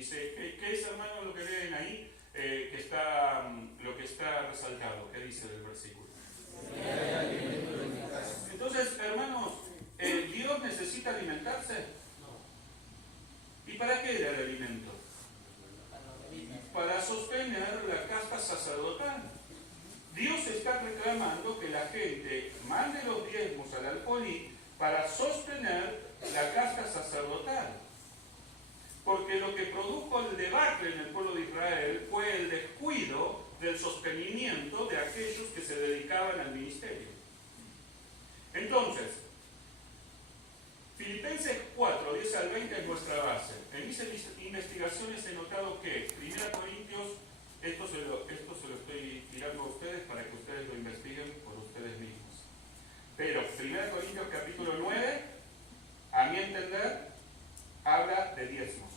Dice, ¿qué es, hermano, lo que leen ahí? Lo que está resaltado. ¿Qué dice el versículo? Entonces, hermanos, ¿Dios necesita alimentarse? ¿Y para qué era el alimento? Para sostener la casta sacerdotal. Dios está reclamando que la gente mande los diezmos al alfolí para sostener la casta sacerdotal. Porque lo que produjo el debacle en el pueblo de Israel fue el descuido del sostenimiento de aquellos que se dedicaban al ministerio. Entonces, Filipenses 4, 10 al 20 es nuestra base. En mis investigaciones he notado que 1 Corintios, esto se lo estoy tirando a ustedes para que ustedes lo investiguen por ustedes mismos. Pero 1 Corintios capítulo 9, a mi entender, habla de diezmos.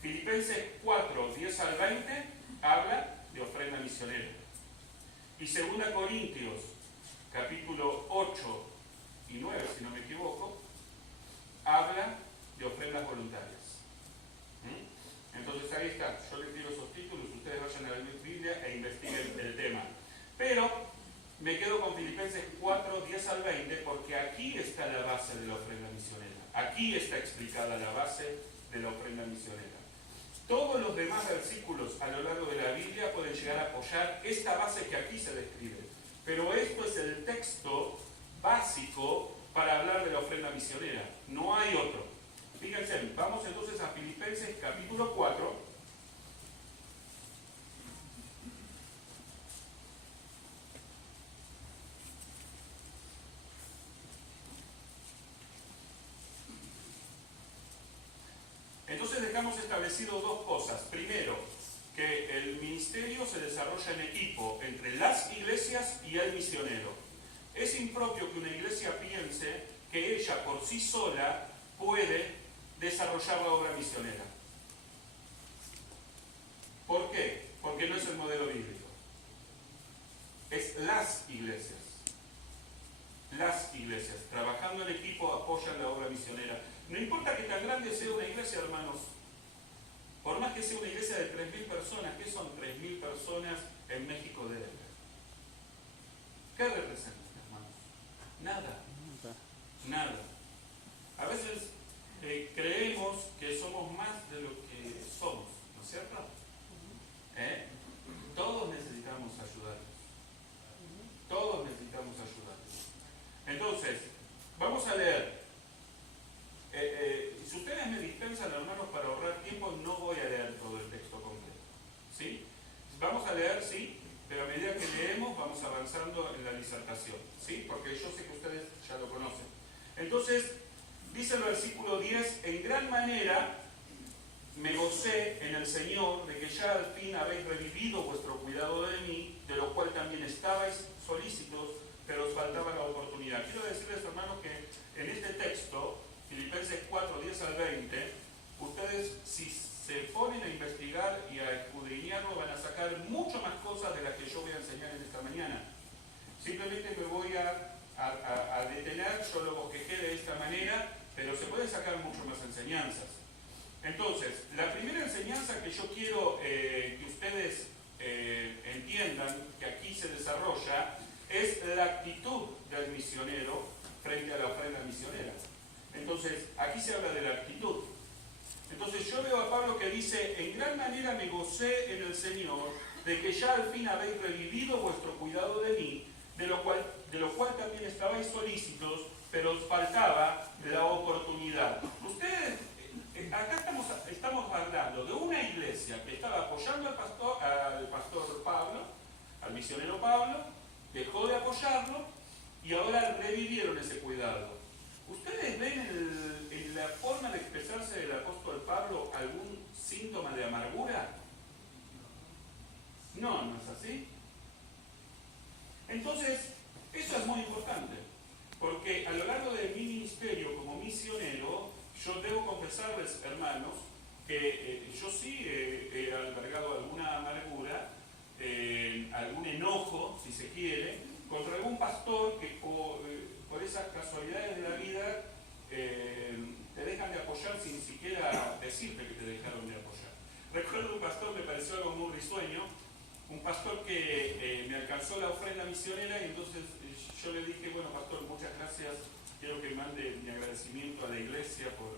Filipenses 4, 10 al 20, habla de ofrenda misionera. Y 2 Corintios capítulo 8 y 9, si no me equivoco, habla de ofrendas voluntarias. Entonces ahí está, yo les tiro esos títulos, ustedes vayan a la Biblia e investiguen el tema. Pero me quedo con Filipenses 4, 10 al 20, porque aquí está la base de la ofrenda misionera. Aquí está explicada la base de la ofrenda misionera. Todos los demás versículos a lo largo de la Biblia pueden llegar a apoyar esta base que aquí se describe. Pero esto es el texto básico para hablar de la ofrenda misionera. No hay otro. Fíjense, vamos entonces a Filipenses capítulo 4. Entonces dejamos establecido dos cosas. Primero, que el ministerio se desarrolla en equipo entre las iglesias y el misionero. Es impropio que una iglesia piense que ella por sí sola puede desarrollar la obra misionera. ¿Por qué? Porque no es el modelo bíblico. Es las iglesias. Las iglesias, trabajando en equipo, apoyan la obra misionera. No importa que tan grande sea una iglesia, hermanos. Por más que sea una iglesia de 3.000 personas, ¿qué son 3.000 personas en México de Delta? ¿Qué representan, hermanos? Nada. Nada. A veces creemos que somos más de lo que somos, ¿no es cierto? Todos necesitamos ayudarnos. Todos necesitamos ayudarnos. Entonces, vamos a leer. Si ustedes me dispensan, hermanos, para ahorrar tiempo, no voy a leer todo el texto completo. ¿Sí? Vamos a leer, sí, pero a medida que leemos vamos avanzando en la disertación. ¿Sí? Porque yo sé que ustedes ya lo conocen. Entonces, dice el versículo 10, en gran manera me gocé en el Señor de que ya al fin habéis revivido vuestro cuidado de mí, de lo cual también estabais solícitos, pero os faltaba la oportunidad. Quiero decirles, hermanos, que en este texto, Filipenses 4, 10 al 20, ustedes, si se ponen a investigar y a escudriñarlo, van a sacar mucho más cosas de las que yo voy a enseñar en esta mañana. Simplemente me voy a detener, yo lo bosquejé de esta manera, pero se pueden sacar mucho más enseñanzas. Entonces, la primera enseñanza que yo quiero que ustedes entiendan que aquí se desarrolla es la actitud del misionero frente a la ofrenda misionera. Entonces, aquí se habla de la actitud. Entonces yo veo a Pablo que dice, en gran manera me gocé en el Señor de que ya al fin habéis revivido vuestro cuidado de mí, de lo cual también estabais solícitos, pero os faltaba la oportunidad. Ustedes, acá estamos hablando de una iglesia que estaba apoyando al pastor Pablo, al misionero Pablo, dejó de apoyarlo y ahora revivieron ese cuidado. ¿Ustedes ven en la forma de expresarse del apóstol Pablo algún síntoma de amargura? No, ¿no es así? Entonces, eso es muy importante, porque a lo largo de mi ministerio como misionero, yo debo confesarles, hermanos, que yo sí he albergado alguna amargura, algún enojo, si se quiere, contra algún pastor que por esas casualidades de la vida te dejan de apoyar sin siquiera decirte que te dejaron de apoyar. Recuerdo un pastor, me pareció algo muy risueño, un pastor que me alcanzó la ofrenda misionera y entonces yo le dije, bueno pastor, muchas gracias, quiero que mande mi agradecimiento a la iglesia por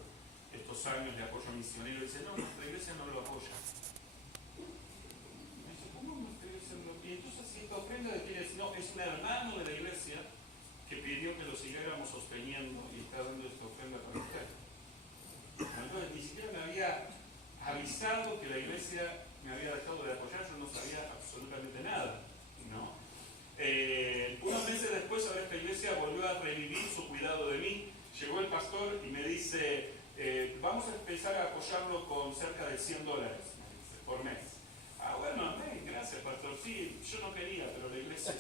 estos años de apoyo misionero. Y dice, no, nuestra iglesia no lo apoya. Me dice, ¿cómo nuestra iglesia no lo apoya? Y entonces si esta ofrenda de quién es, no, es un hermano de la iglesia que pidió que lo siguiéramos sosteniendo y está dando esta ofrenda para usted. Entonces ni siquiera me había avisado que la iglesia me había dejado de apoyar, yo no sabía absolutamente nada, ¿no? Unos meses después, ahora esta iglesia volvió a revivir su cuidado de mí. Llegó el pastor y me dice, vamos a empezar a apoyarlo con cerca de $100, me dice, por mes. Ah, bueno, amén, gracias pastor. Sí, yo no quería, pero la iglesia...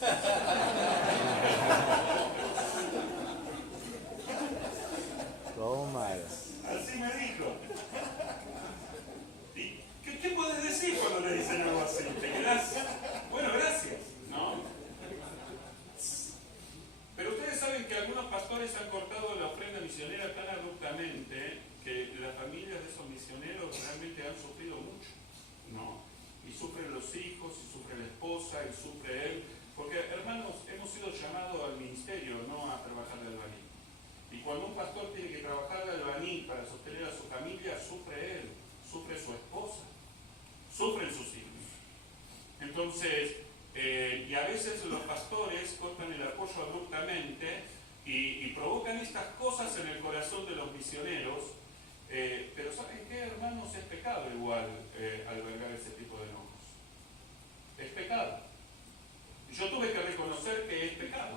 Toma. Así me dijo. ¿Y qué puedes decir cuando te dicen algo así? ¿Te quedás? Bueno, gracias, ¿no? Pero ustedes saben que algunos pastores han cortado la ofrenda misionera tan abruptamente que las familias de esos misioneros realmente han sufrido mucho, ¿no? Y sufren los hijos, y sufre la esposa, y sufre él. Porque, hermanos, hemos sido llamados al ministerio, no a trabajar de albañil. Y cuando un pastor tiene que trabajar de albañil para sostener a su familia, sufre él, sufre su esposa, sufren sus hijos. Entonces, y a veces los pastores cortan el apoyo abruptamente y provocan estas cosas en el corazón de los misioneros, pero ¿saben qué, hermanos? Es pecado igual albergar ese tipo de enojos. Es pecado. Yo tuve que reconocer que es pecado.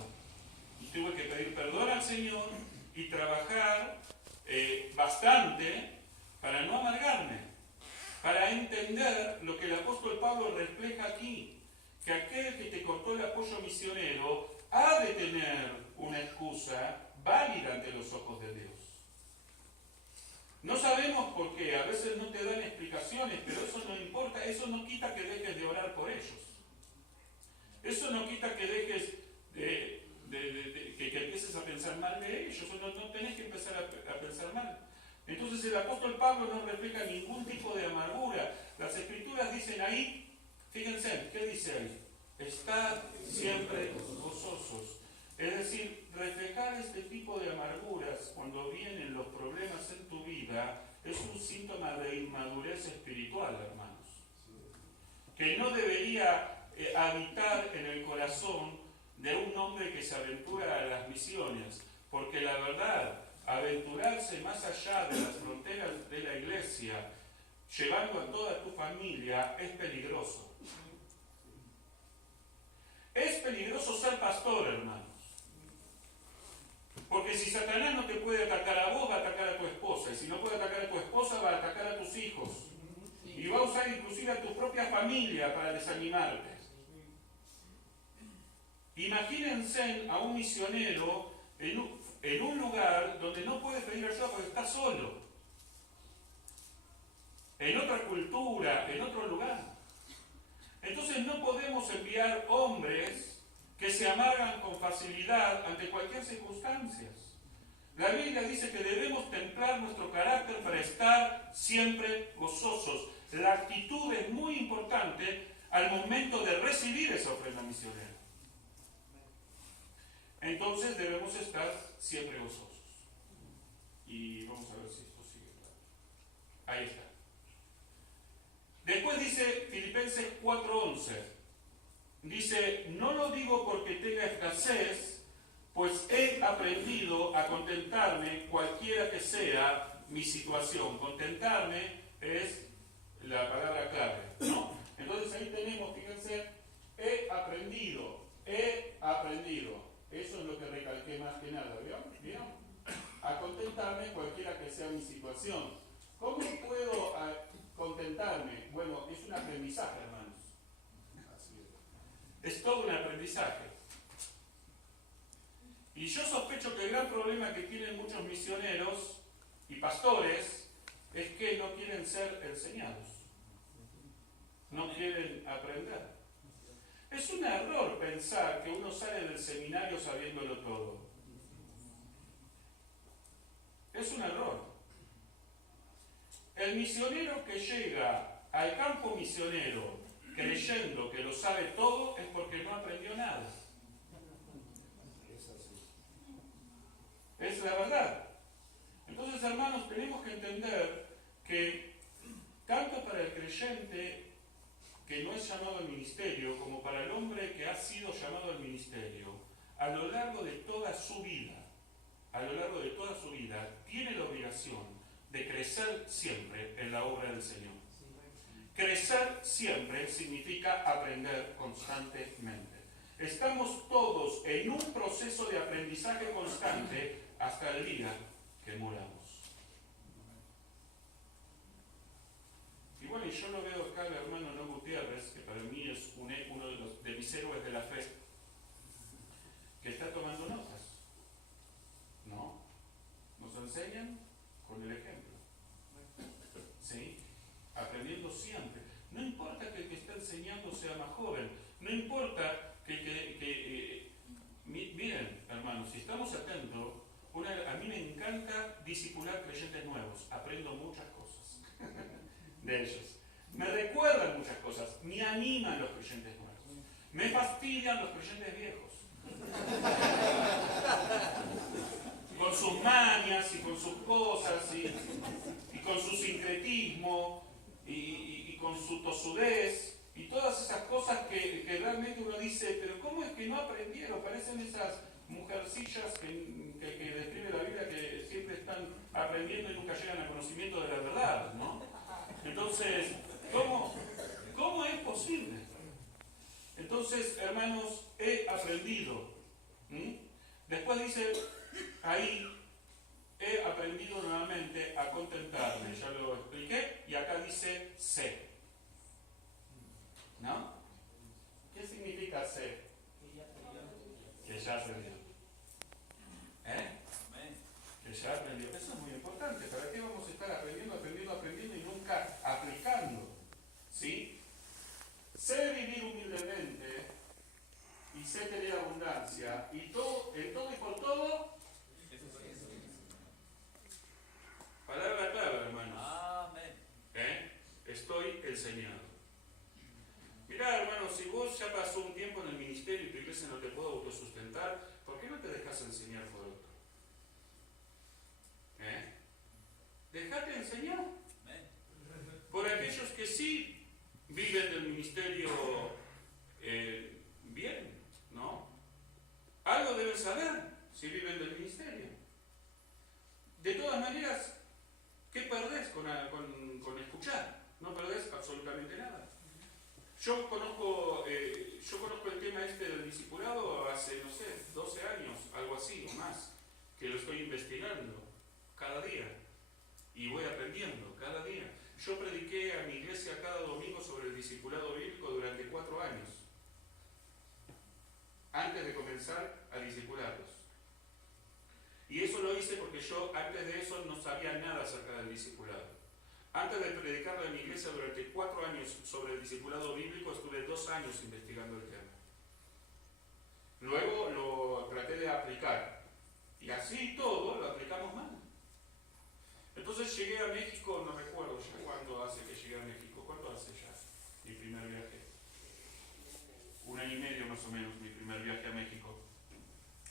Y tuve que pedir perdón al Señor y trabajar bastante para no amargarme, para entender lo que el apóstol Pablo refleja aquí, que aquel que te cortó el apoyo misionero ha de tener una excusa válida ante los ojos de Dios. No sabemos por qué, a veces no te dan explicaciones, pero eso no importa, eso no quita que dejes de orar por ellos. Eso no quita que dejes que empieces a pensar mal de ellos, no tenés que empezar a pensar mal. Entonces el apóstol Pablo no refleja ningún tipo de amargura. Las escrituras dicen ahí, fíjense, ¿qué dice ahí? Estad siempre gozosos. Es decir, reflejar este tipo de amarguras cuando vienen los problemas en tu vida es un síntoma de inmadurez espiritual, hermanos. Que no debería habitar en el corazón de un hombre que se aventura a las misiones, porque la verdad, aventurarse más allá de las fronteras de la iglesia, llevando a toda tu familia, es peligroso. Es peligroso ser pastor, hermanos. Porque si Satanás no te puede atacar a vos, va a atacar a tu esposa. Y si no puede atacar a tu esposa, va a atacar a tus hijos. Y va a usar inclusive a tu propia familia para desanimarte. Imagínense a un misionero en un lugar donde no puede pedir ayuda porque está solo. En otra cultura, en otro lugar. Entonces no podemos enviar hombres que se amargan con facilidad ante cualquier circunstancia. La Biblia dice que debemos templar nuestro carácter para estar siempre gozosos. La actitud es muy importante al momento de recibir esa ofrenda misionera. Entonces debemos estar siempre gozosos. Y vamos a ver si esto sigue claro. Ahí está. Después dice Filipenses 4:11. Dice, no lo digo porque tenga escasez, pues he aprendido a contentarme cualquiera que sea mi situación. Contentarme es la palabra clave, ¿no? Entonces ahí tenemos, fíjense, he aprendido. Eso es lo que recalqué más que nada, ¿vieron? A contentarme cualquiera que sea mi situación. ¿Cómo puedo contentarme? Bueno, es un aprendizaje, hermanos. Es todo un aprendizaje. Y yo sospecho que el gran problema que tienen muchos misioneros y pastores es que no quieren ser enseñados. No quieren aprender. Es un error pensar que uno sale del seminario sabiéndolo todo. Es un error. El misionero que llega al campo misionero creyendo que lo sabe todo es porque no aprendió nada. Es la verdad. Entonces, hermanos, tenemos que entender que tanto para el creyente que no es llamado al ministerio, como para el hombre que ha sido llamado al ministerio, a lo largo de toda su vida, tiene la obligación de crecer siempre en la obra del Señor. Crecer siempre significa aprender constantemente. Estamos todos en un proceso de aprendizaje constante hasta el día que moramos. Y bueno, y yo lo veo acá el hermano No Gutiérrez, que para mí es uno de mis héroes de la fe, que está tomando notas. ¿No? Nos enseñan con el ejemplo. ¿Sí? Aprendiendo siempre. No importa que el que está enseñando sea más joven. No importa miren, hermanos, si estamos atentos, a mí me encanta discipular creyentes nuevos. Aprendo muchas cosas de ellos. Me recuerdan muchas cosas. Me animan los creyentes nuevos. Me fastidian los creyentes viejos. Con sus mañas y con sus cosas y con su sincretismo y con su tosudez y todas esas cosas que realmente uno dice, pero ¿cómo es que no aprendieron? Parecen esas mujercillas que describe la Biblia que siempre están aprendiendo y nunca llegan al conocimiento de la verdad, ¿no? Entonces, ¿cómo es posible? Entonces, hermanos, he aprendido. Después dice ahí, he aprendido nuevamente a contentarme, ya lo expliqué, y acá dice sé. ¿No? ¿Qué significa sé? Que ya aprendió. Que ya aprendió. Eso es muy importante. ¿Para qué vamos a estar aprendiendo y nunca aplicando? ¿Sí? Sé vivir humildemente y sé tener abundancia y todo, en todo y por todo. Palabra clave, hermanos. Amén. Estoy enseñado. Mirá, hermanos, si vos ya pasó un tiempo en el ministerio y tu iglesia no te puede autosustentar, ¿por qué no te dejas enseñar por otro? Dejate enseñar. Por aquellos que sí viven del ministerio bien, ¿no? Algo deben saber si viven del ministerio. De todas maneras, ¿qué perdés con escuchar? No perdés absolutamente nada. Yo conozco el tema este del discipulado hace, no sé, 12 años, algo así o más, que lo estoy investigando cada día y voy aprendiendo cada día. Yo prediqué a mi iglesia cada domingo sobre el discipulado bíblico durante 4 años, antes de comenzar a discipularlos. Y eso lo hice porque yo antes de eso no sabía nada acerca del discipulado. Antes de predicarle a mi iglesia durante 4 años sobre el discipulado bíblico, estuve 2 años investigando el tema. Luego lo traté de aplicar. Y así todo lo aplicamos mal. Entonces llegué a México, no recuerdo ya cuándo hace que llegué a México. ¿Cuánto hace ya mi primer viaje? 1 año y medio más o menos, mi primer viaje a México.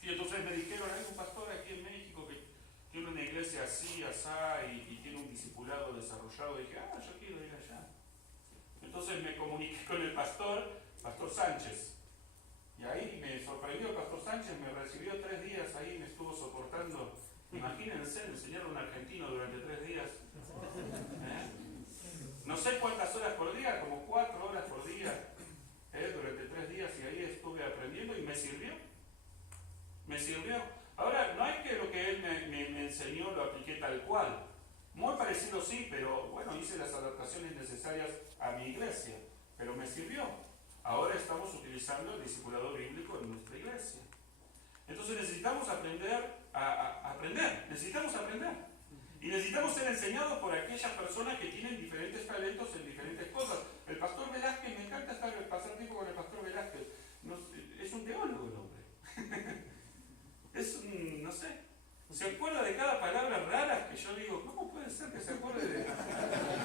Y entonces me dijeron, hay un pastor aquí en México que tiene una iglesia así, asá, y tiene un discipulado desarrollado. Y dije, yo quiero ir allá. Entonces me comuniqué con el pastor Sánchez. Y ahí me sorprendió el pastor Sánchez, me recibió 3 días ahí, me estuvo soportando. Imagínense enseñar a un argentino durante 3 días. No sé cuántas horas por día, como 4 horas por día, durante 3 días, y ahí estuve aprendiendo y me sirvió. Me sirvió. Ahora, no es que lo que él me enseñó lo apliqué tal cual. Muy parecido sí, pero bueno, hice las adaptaciones necesarias a mi iglesia. Pero me sirvió. Ahora estamos utilizando el discipulado bíblico en nuestra iglesia. Entonces necesitamos aprender a aprender. Necesitamos aprender. Y necesitamos ser enseñados por aquellas personas que tienen diferentes talentos en diferentes cosas. El pastor Velázquez, me encanta pasar tiempo con el pastor Velázquez. Es un teólogo el hombre. no sé, se acuerda de cada palabra rara que yo digo, ¿cómo puede ser que se acuerde de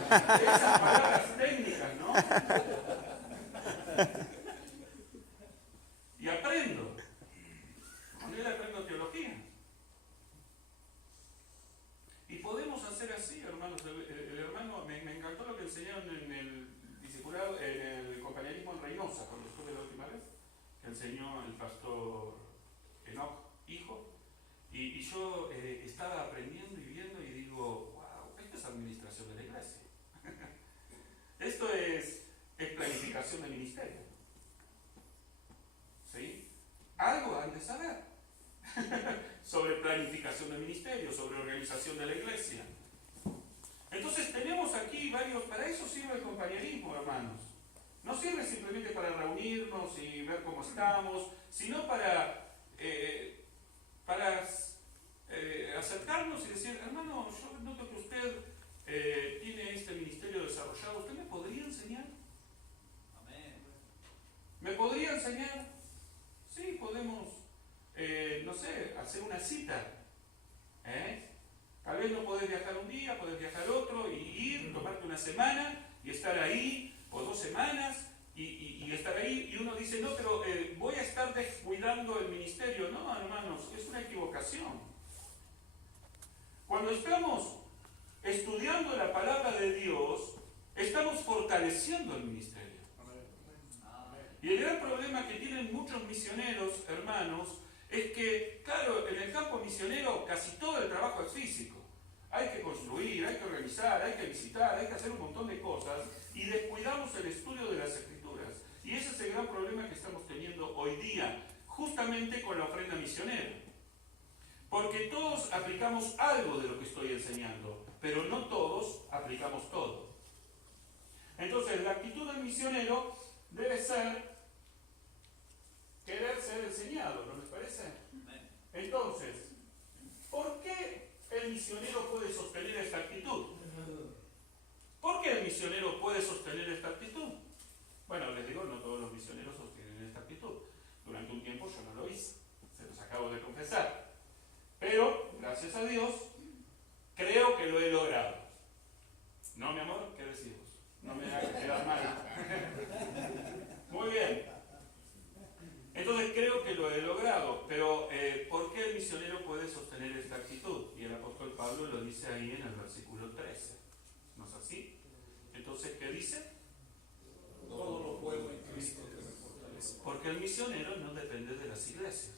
Esas palabras técnicas, ¿no? Y aprendo. Con él aprendo teología. Y podemos hacer así, hermanos. El hermano, me encantó lo que enseñaron en el discipulado, en el compañerismo en Reynosa, cuando estuve la última vez, que enseñó el pastor Enoch, hijo. Y yo estaba aprendiendo y viendo y digo, wow, esto es administración de la iglesia. Esto es planificación de ministerio. ¿Sí? Algo han de saber sobre planificación de ministerio, sobre organización de la iglesia. Entonces tenemos aquí varios, para eso sirve el compañerismo, hermanos. No sirve simplemente para reunirnos y ver cómo estamos, sino para acercarnos y decir, hermano, yo noto que usted tiene este ministerio desarrollado, ¿usted me podría enseñar? Amén. ¿Me podría enseñar? Sí, podemos, no sé, hacer una cita. Tal vez no podés viajar un día, podés viajar otro, y ir, tomarte una semana y estar ahí, o 2 semanas, y estar ahí, y uno dice, no, pero voy a estar descuidando el ministerio. No, hermanos, es una equivocación. Cuando estamos estudiando la palabra de Dios, estamos fortaleciendo el ministerio. Y el gran problema que tienen muchos misioneros, hermanos, es que, claro, en el campo misionero casi todo el trabajo es físico. Hay que construir, hay que organizar, hay que visitar, hay que hacer un montón de cosas y descuidamos el estudio de las Escrituras. Y ese es el gran problema que estamos teniendo hoy día, justamente con la ofrenda misionera. Porque todos aplicamos algo de lo que estoy enseñando, pero no todos aplicamos todo. Entonces, la actitud del misionero debe ser querer ser enseñado, ¿no les parece? Entonces, ¿por qué el misionero puede sostener esta actitud? ¿Por qué el misionero puede sostener esta actitud? Bueno, les digo, no todos los misioneros sostienen esta actitud. Durante un tiempo yo no lo hice, se los acabo de confesar. Pero, gracias a Dios, creo que lo he logrado. ¿No, mi amor? ¿Qué decimos? No me hagas quedar mal. Muy bien. Entonces creo que lo he logrado, pero ¿por qué el misionero puede sostener esta actitud? Y el apóstol Pablo lo dice ahí en el versículo 13. ¿No es así? Entonces, ¿qué dice? Todo lo puedo en Cristo que me fortalece. Porque el misionero no depende de las iglesias.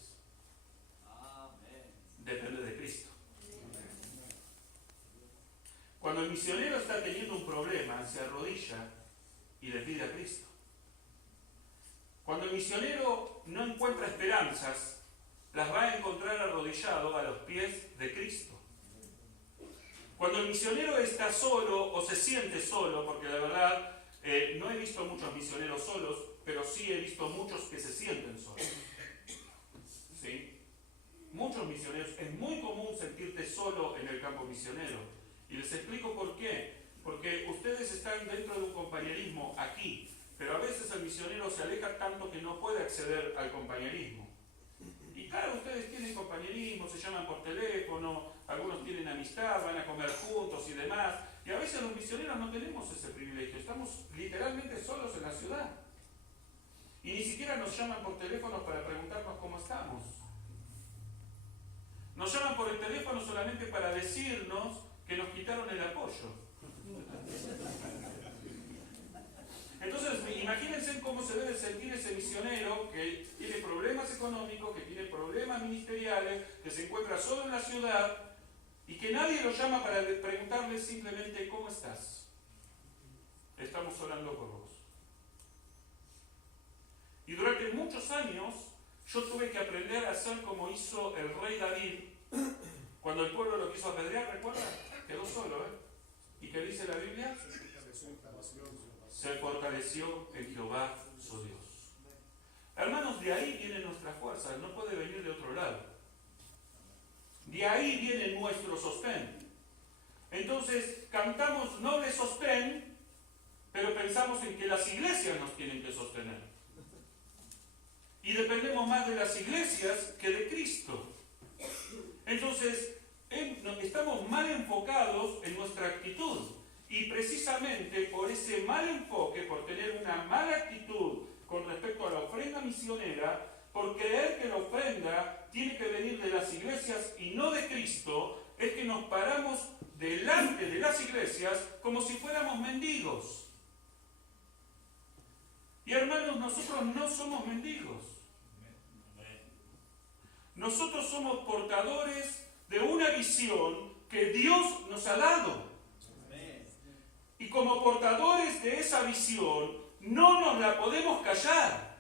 Depende de Cristo. Cuando el misionero está teniendo un problema, se arrodilla y le pide a Cristo. Cuando el misionero no encuentra esperanzas, las va a encontrar arrodillado a los pies de Cristo. Cuando el misionero está solo o se siente solo, porque la verdad no he visto muchos misioneros solos, pero sí he visto muchos que se sienten solos. ¿Sí? Muchos misioneros, es muy común sentirte solo en el campo misionero. Y les explico por qué. Porque ustedes están dentro de un compañerismo aquí, pero a veces el misionero se aleja tanto que no puede acceder al compañerismo. Y claro, ustedes tienen compañerismo, se llaman por teléfono, algunos tienen amistad, van a comer juntos y demás. Y a veces los misioneros no tenemos ese privilegio, estamos literalmente solos en la ciudad. Y ni siquiera nos llaman por teléfono para preguntarnos cómo estamos. Nos llaman por el teléfono solamente para decirnos que nos quitaron el apoyo. Entonces, imagínense cómo se debe sentir ese misionero que tiene problemas económicos, que tiene problemas ministeriales, que se encuentra solo en la ciudad y que nadie lo llama para preguntarle simplemente ¿cómo estás? Estamos orando por vos. Y durante muchos años yo tuve que aprender a hacer como hizo el rey David cuando el pueblo lo quiso apedrear, ¿recuerda? Quedó solo, ¿Y qué dice la Biblia? Se fortaleció en Jehová su Dios. Hermanos, de ahí viene nuestra fuerza, no puede venir de otro lado. De ahí viene nuestro sostén. Entonces, cantamos noble sostén, pero pensamos en que las iglesias nos tienen que sostener. Y dependemos más de las iglesias que de Cristo. Entonces, estamos mal enfocados en nuestra actitud. Y precisamente por ese mal enfoque, por tener una mala actitud con respecto a la ofrenda misionera, por creer que la ofrenda tiene que venir de las iglesias y no de Cristo, es que nos paramos delante de las iglesias como si fuéramos mendigos. Y hermanos, nosotros no somos mendigos. Nosotros somos portadores de una visión que Dios nos ha dado. Y como portadores de esa visión, no nos la podemos callar.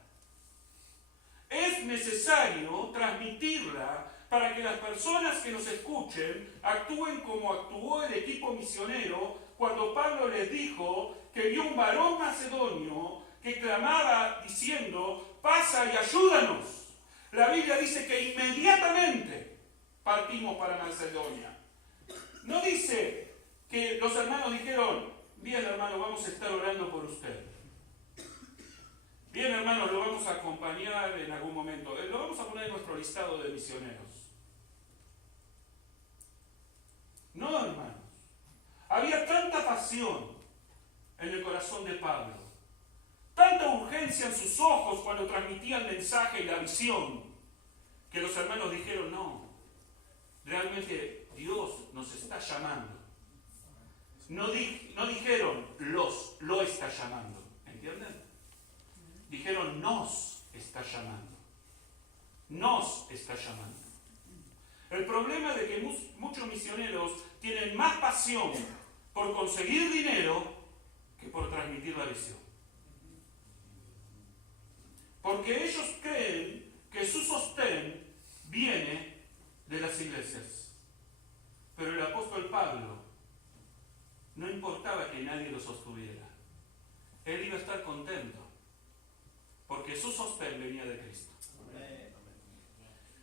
Es necesario transmitirla para que las personas que nos escuchen actúen como actuó el equipo misionero cuando Pablo les dijo que vio un varón macedonio que clamaba diciendo: pasa y ayúdanos. La Biblia dice que inmediatamente partimos para Macedonia. No dice que los hermanos dijeron: bien, hermano, vamos a estar orando por usted. Bien, hermano, lo vamos a acompañar en algún momento. Lo vamos a poner en nuestro listado de misioneros. No, hermanos. Había tanta pasión en el corazón de Pablo, tanta urgencia en sus ojos cuando transmitía el mensaje y la visión, que los hermanos dijeron: no, realmente Dios nos está llamando. No dijeron lo está llamando, ¿entienden? Dijeron: nos está llamando. Nos está llamando. El problema de que muchos misioneros tienen más pasión por conseguir dinero que por transmitir la visión. Porque ellos creen que su sostén viene de las iglesias. Pero el apóstol Pablo no importaba que nadie lo sostuviera. Él iba a estar contento porque su sostén venía de Cristo.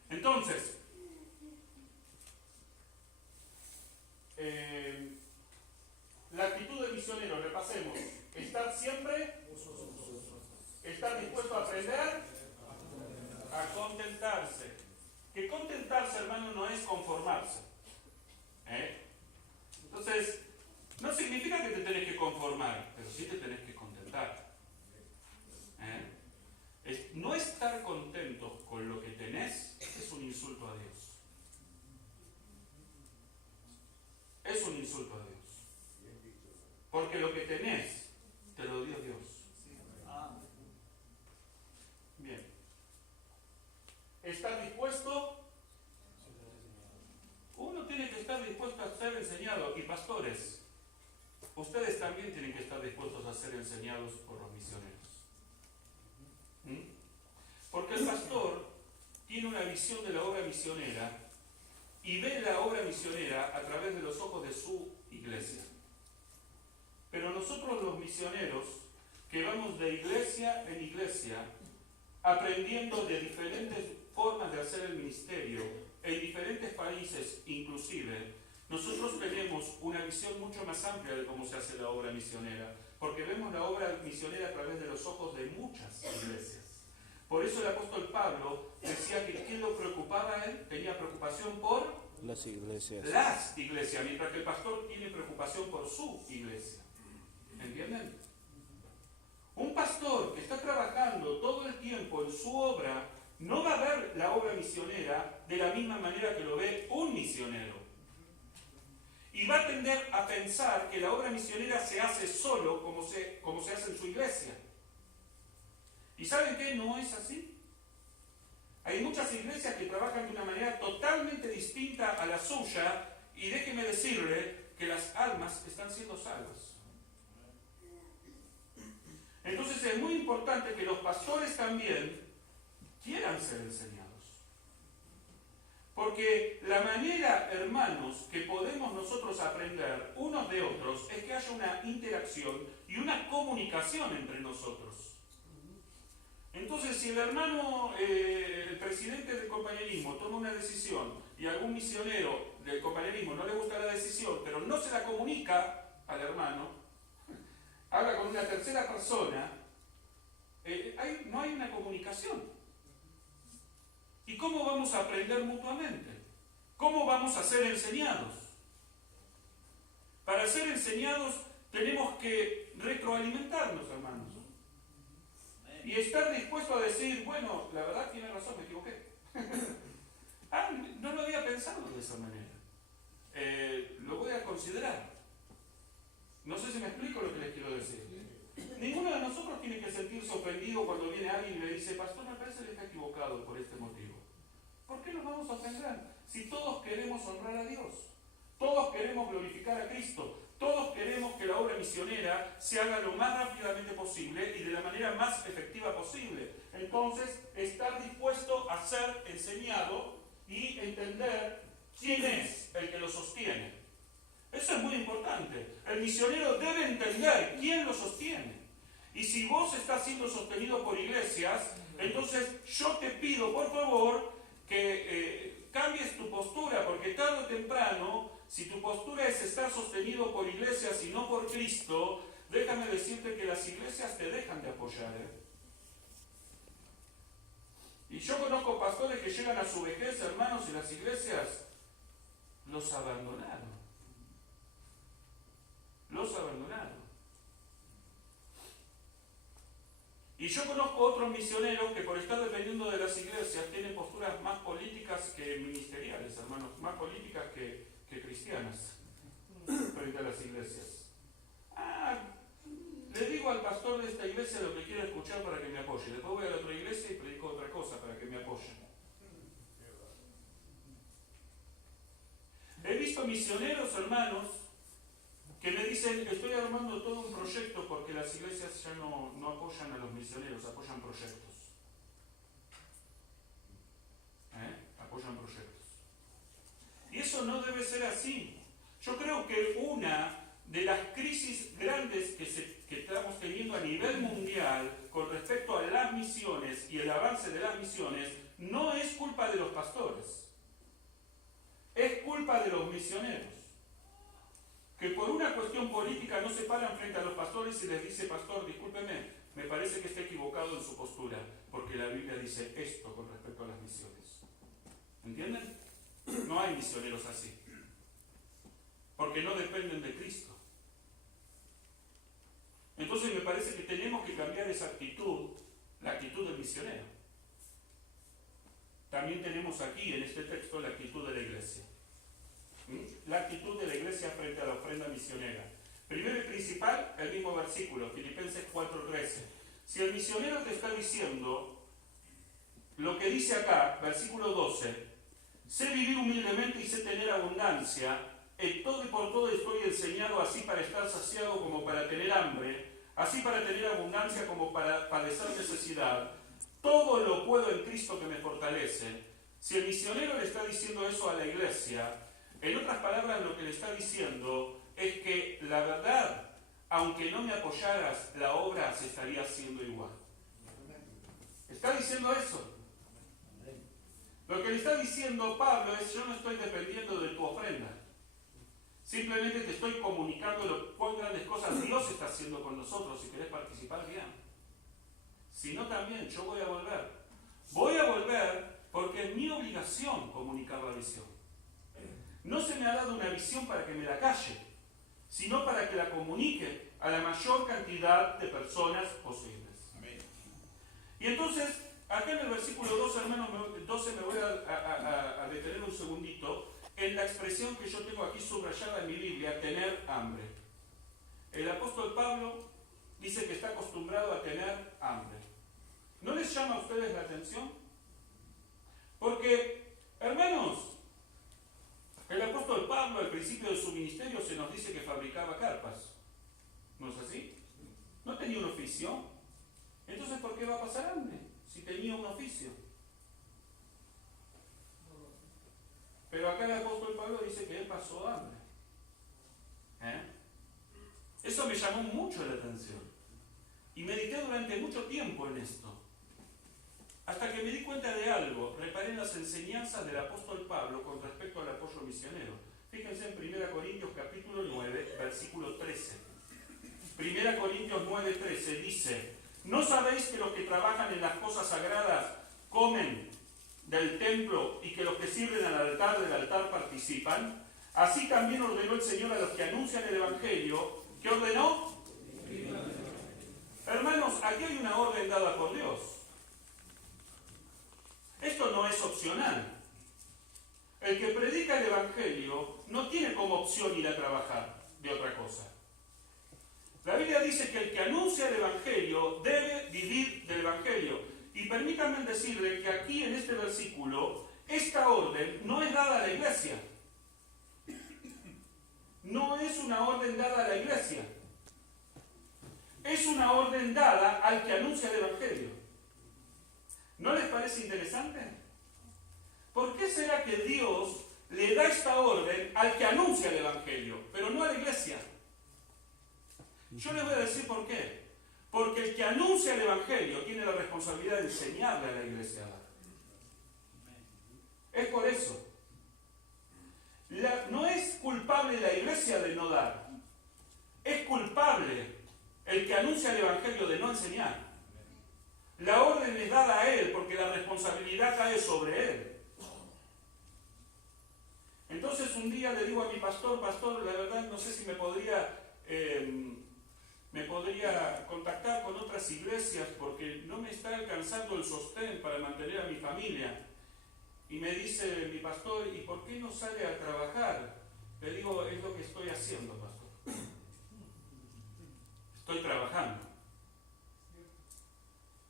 Entonces, la actitud del misionero, repasemos: estar siempre, estar dispuesto a aprender, a contentarse. Que contentarse, hermano, no es conformarse. Entonces, no significa que te tenés que conformar, pero sí te tenés que contentar. No estar contento con lo que tenés es un insulto a Dios. Es un insulto a Dios. Porque lo que tenés, te lo dio Dios. Bien. ¿Estás dispuesto? Uno tiene que estar dispuesto a ser enseñado. Y pastores, ustedes también tienen que estar dispuestos a ser enseñados por los misioneros. Porque el pastor tiene una visión de la obra misionera y ve la obra misionera a través de los ojos de su iglesia. Pero nosotros los misioneros, que vamos de iglesia en iglesia, aprendiendo de diferentes formas de hacer el ministerio, en diferentes países inclusive, nosotros tenemos una visión mucho más amplia de cómo se hace la obra misionera, porque vemos la obra misionera a través de los ojos de muchas iglesias. Por eso el apóstol Pablo decía que ¿qué lo preocupaba a él? Tenía preocupación por las iglesias. Las iglesias, mientras que el pastor tiene preocupación por su iglesia. ¿Entienden? Un pastor que está trabajando todo el tiempo en su obra no va a ver la obra misionera de la misma manera que lo ve un misionero. Y va a tender a pensar que la obra misionera se hace solo como se hace en su iglesia. ¿Y saben qué? No es así. Hay muchas iglesias que trabajan de una manera totalmente distinta a la suya y déjeme decirle que las almas están siendo salvas. Entonces es muy importante que los pastores también quieran ser enseñados. Porque la manera, hermanos, que podemos nosotros aprender unos de otros es que haya una interacción y una comunicación entre nosotros. Entonces, si el hermano, el presidente del compañerismo toma una decisión y algún misionero del compañerismo no le gusta la decisión, pero no se la comunica al hermano, habla con una tercera persona, no hay una comunicación. ¿Y cómo vamos a aprender mutuamente? ¿Cómo vamos a ser enseñados? Para ser enseñados tenemos que retroalimentarnos, hermanos. Y estar dispuesto a decir, bueno, la verdad tiene razón, me equivoqué. No lo había pensado de esa manera. Lo voy a considerar. No sé si me explico lo que les quiero decir. Ninguno de nosotros tiene que sentirse ofendido cuando viene alguien y le dice, pastor, me parece que está equivocado por este motivo. ¿Por qué nos vamos a ofender? Si todos queremos honrar a Dios, todos queremos glorificar a Cristo, todos queremos que la obra misionera se haga lo más rápidamente posible y de la manera más efectiva posible. Entonces, estar dispuesto a ser enseñado y entender quién es el que lo sostiene. Eso es muy importante. El misionero debe entender quién lo sostiene. Y si vos estás siendo sostenido por iglesias, entonces yo te pido, por favor, que cambies tu postura, porque tarde o temprano, si tu postura es estar sostenido por iglesias y no por Cristo, déjame decirte que las iglesias te dejan de apoyar. Y yo conozco pastores que llegan a su vejez, hermanos, y las iglesias los abandonaron. Los abandonaron. Y yo conozco otros misioneros que por estar dependiendo de las iglesias tienen posturas más políticas que ministeriales, hermanos, más políticas que cristianas frente a las iglesias. Le digo al pastor de esta iglesia lo que quiero escuchar para que me apoye. Después voy a la otra iglesia y predico otra cosa para que me apoyen. He visto misioneros, hermanos, que me dicen, estoy armando todo un proyecto porque las iglesias ya no apoyan a los misioneros, apoyan proyectos. Apoyan proyectos. Y eso no debe ser así. Yo creo que una de las crisis grandes que estamos teniendo a nivel mundial con respecto a las misiones y el avance de las misiones no es culpa de los pastores, es culpa de los misioneros, que por una cuestión política no se paran frente a los pastores y les dice, pastor, discúlpeme, me parece que está equivocado en su postura, porque la Biblia dice esto con respecto a las misiones. ¿Entienden? No hay misioneros así, porque no dependen de Cristo. Entonces me parece que tenemos que cambiar esa actitud, la actitud del misionero. También tenemos aquí en este texto la actitud de la iglesia. La actitud de la iglesia frente a la ofrenda misionera. Primero y principal, el mismo versículo, Filipenses 4:13. Si el misionero te está diciendo lo que dice acá, versículo 12, sé vivir humildemente y sé tener abundancia, en todo y por todo estoy enseñado, así para estar saciado como para tener hambre, así para tener abundancia como para padecer necesidad. Todo lo puedo en Cristo que me fortalece. Si el misionero le está diciendo eso a la iglesia, en otras palabras lo que le está diciendo es que la verdad, aunque no me apoyaras, la obra se estaría haciendo igual. ¿Está diciendo eso? Lo que le está diciendo Pablo es, yo no estoy dependiendo de tu ofrenda. Simplemente te estoy comunicando cuán grandes cosas Dios está haciendo con nosotros. Si querés participar, bien. Si no, también yo voy a volver. Voy a volver porque es mi obligación comunicar la visión. No se me ha dado una visión para que me la calle, sino para que la comunique a la mayor cantidad de personas posibles. Amén. Y entonces, acá en el versículo 12, hermanos, 12 me voy a detener un segundito en la expresión que yo tengo aquí subrayada en mi Biblia, tener hambre. El apóstol Pablo dice que está acostumbrado a tener hambre. ¿No les llama a ustedes la atención? Porque, hermanos, el apóstol Pablo al principio de su ministerio se nos dice que fabricaba carpas. ¿No es así? ¿No tenía un oficio? Entonces, ¿por qué va a pasar hambre si tenía un oficio? Pero acá el apóstol Pablo dice que él pasó hambre. Eso me llamó mucho la atención. Y medité durante mucho tiempo en esto. Hasta que me di cuenta de algo. Reparé en las enseñanzas del apóstol Pablo con respecto al apoyo misionero. Fíjense en 1 Corintios capítulo 9, versículo 13. 1 Corintios 9, 13 dice, ¿no sabéis que los que trabajan en las cosas sagradas comen del templo y que los que sirven al altar del altar participan? Así también ordenó el Señor a los que anuncian el Evangelio ¿Qué ordenó? Hermanos, aquí hay una orden dada por Dios. Esto no es opcional. El que predica el Evangelio no tiene como opción ir a trabajar de otra cosa. La Biblia dice que el que anuncia el Evangelio debe vivir del Evangelio. Y permítanme decirle que aquí en este versículo, esta orden no es dada a la iglesia. No es una orden dada a la iglesia. Es una orden dada al que anuncia el Evangelio. ¿No les parece interesante? ¿Por qué será que Dios le da esta orden al que anuncia el Evangelio, pero no a la iglesia? Yo les voy a decir por qué. Porque el que anuncia el Evangelio tiene la responsabilidad de enseñarle a la iglesia a dar. Es por eso. No es culpable la iglesia de no dar. Es culpable el que anuncia el Evangelio de no enseñar. La orden es dada a él porque la responsabilidad cae sobre él. Entonces un día le digo a mi pastor, la verdad no sé si me podría contactar con otras iglesias porque no me está alcanzando el sostén para mantener a mi familia. Y me dice mi pastor, ¿y por qué no sale a trabajar? Le digo, es lo que estoy haciendo, pastor. Estoy trabajando.